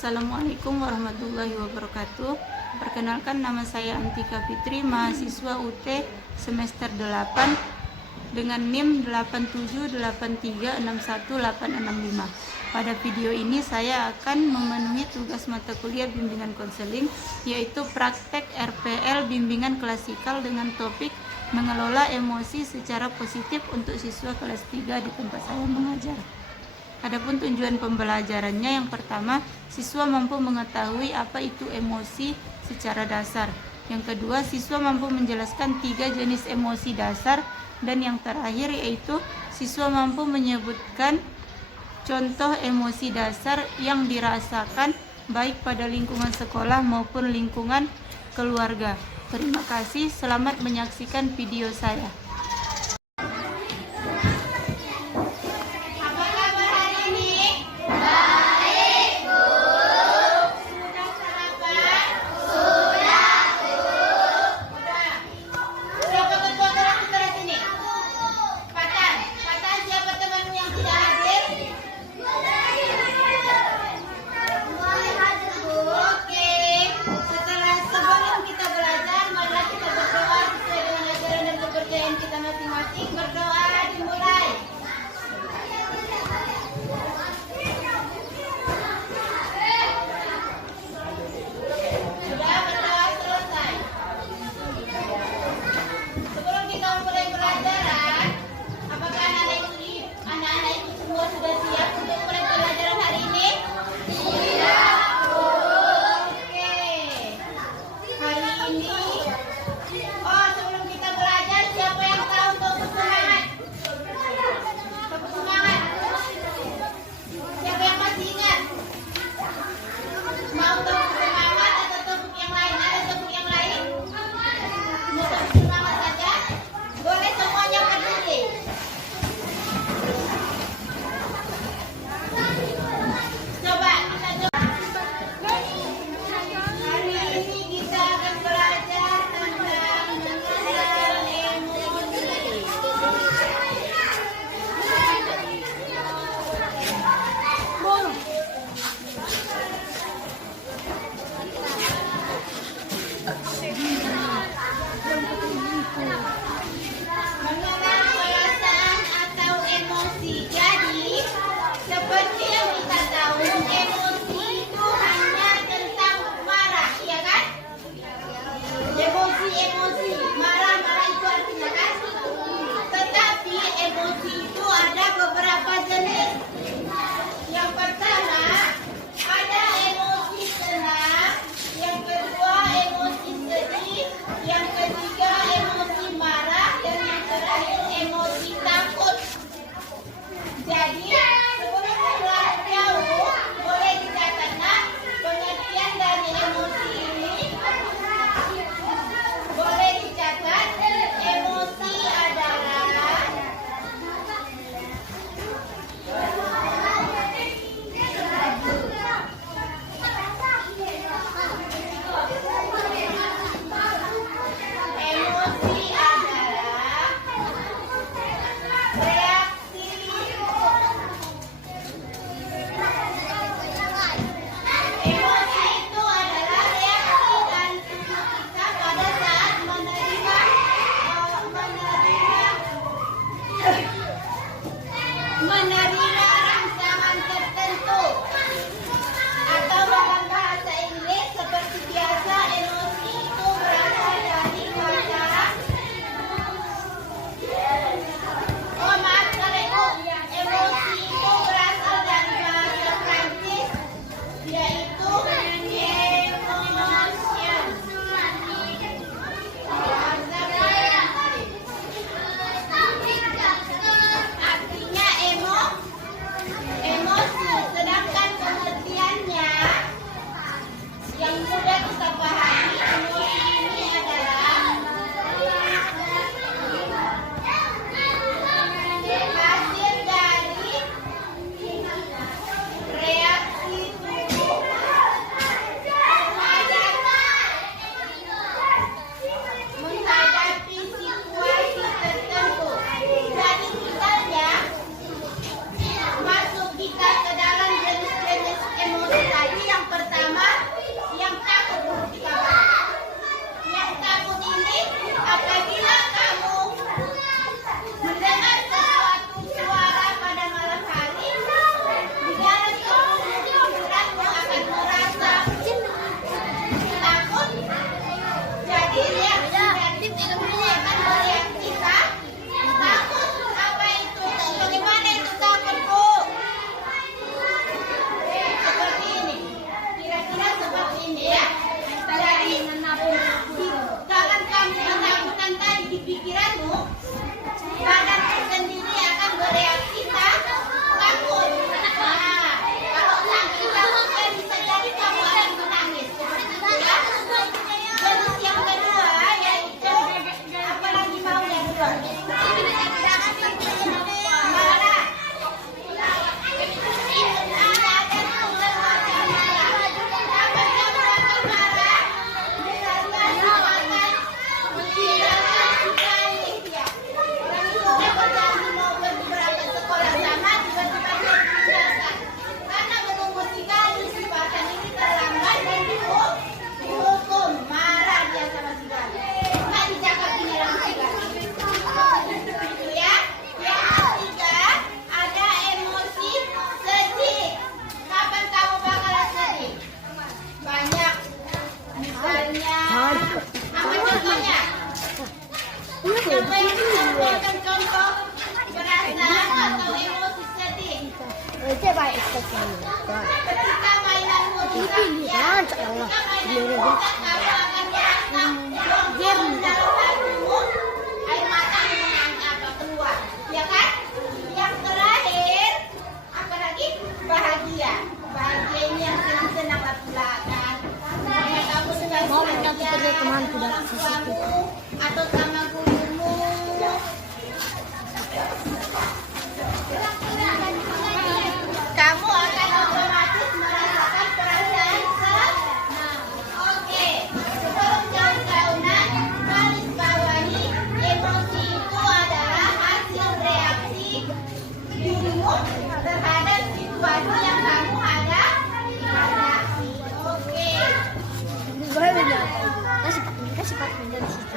Assalamualaikum warahmatullahi wabarakatuh. Perkenalkan, nama saya Antika Fitri, mahasiswa UT semester 8 dengan NIM 878361865. Pada video ini saya akan memenuhi tugas mata kuliah bimbingan konseling, yaitu praktek RPL bimbingan klasikal dengan topik mengelola emosi secara positif untuk siswa kelas 3 di tempat saya mengajar. Adapun tujuan pembelajarannya, yang pertama, siswa mampu mengetahui apa itu emosi secara dasar. Yang kedua, siswa mampu menjelaskan 3 jenis emosi dasar. Dan yang terakhir yaitu siswa mampu menyebutkan contoh emosi dasar yang dirasakan baik pada lingkungan sekolah maupun lingkungan keluarga. Terima kasih, selamat menyaksikan video saya. Siapa yang bisa membawakan contoh perasaan atau emosi sedih? Ketika mainan musik, ketika mainan musik, kamu akan merasa down dalam hatimu, air mata apa keluar, ya kan? Yang terakhir, apa lagi? Bahagia. Bahagia ini yang senang-senang lah pula kan? Kayak kamu sedang bahagia sama suamimu atau sama gurumu. Kamu akan otomatis merasakan perasaan senang. Oke, sebelum jauh-jauhan, garis bawahi emosi itu adalah hasil reaksi dirimu terhadap situasi yang kamu hadapi. Oke. Kasih pakai dari situ.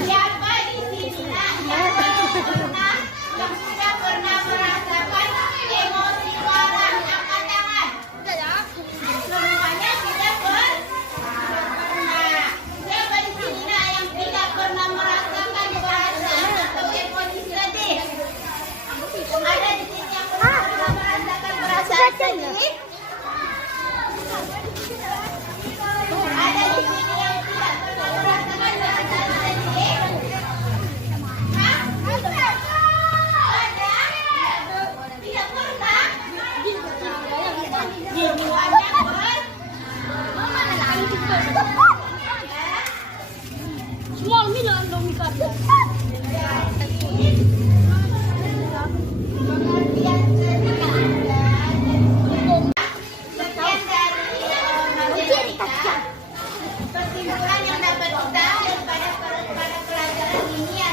Siapa di sini yang sudah pernah merasakan emosi marah? Angkat tangan. Semuanya tidak pernah. Siapa di sini yang tidak pernah merasakan perasaan atau emosi sedih? Ada di sini yang pernah merasakan perasaan sedih? Ada di sini yang tidak pernah merasakan perasaan sedih? Hah? Ada? Tidak pernah? Semuanya Small Milan Domi Karya. pengertian sedih. Sekian dari materi kita. Kesimpulan yang dapat kita ambil pada pelajaran ini